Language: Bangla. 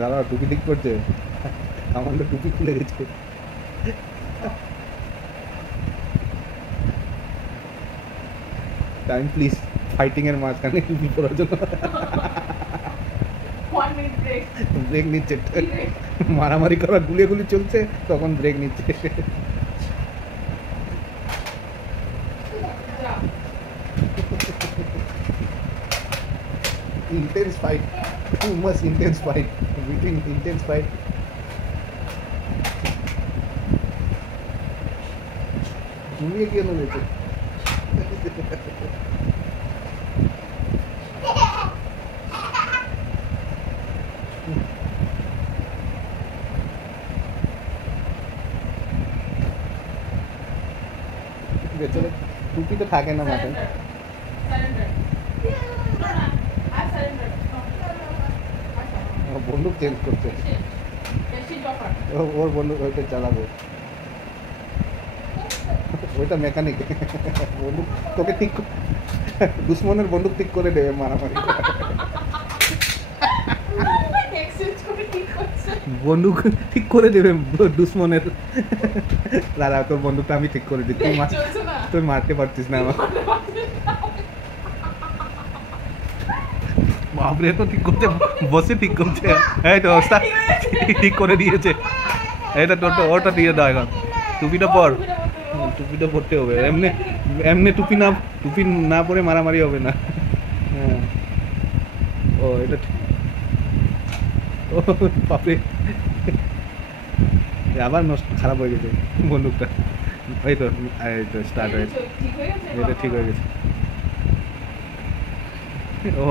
দাদা টুপি ঠিক করছে, আমার তো টুপি খুলে গেছে। টাইম প্লিজ, ফাইটিং এর মাঝখানে টুপি পরার জন্য ব্রেক নিচ্ছে, মারামারি করা গুলিগুলি চলছে, তখন ব্রেক নিচ্ছে। Intense fight, too much intense fight, between intense fight. ঘুমিয়ে কেন রয়েছে? ভেতরে টুপি তো থাকে না মাথায়। বন্দুক চেঞ্জ করছে, ওর বন্দুক ওইটা চালাবে, ওইটা মেকানিক। বন্দুক তোকে ঠিক, দুশ্মনের বন্দুক ঠিক করে দেবে মারামারি। বন্দুক ঠিক করে দেবে দুশ্মনের। দাদা তোর বন্দুকটা আমি ঠিক করে দিই, তুই মারতে পারছিস না আমার। বাপরে, তো ঠিক করছে, বসে ঠিক করছে। এই তো অবস্থা ঠিক করে দিয়েছে। এটা তোর, ওটা দিয়ে দাও এখন, টুপিটা পর, টুপিটা পরতে হবে। এমনি এমনি টুপি না পরে মারামারি হবে না। হ্যাঁ, ও এটা ও বাপরে, আবার নষ্ট, খারাপ হয়ে গেছে বন্দুকটা। এই তো স্টার্ট হয়েছে, এটা ঠিক হয়ে গেছে। ও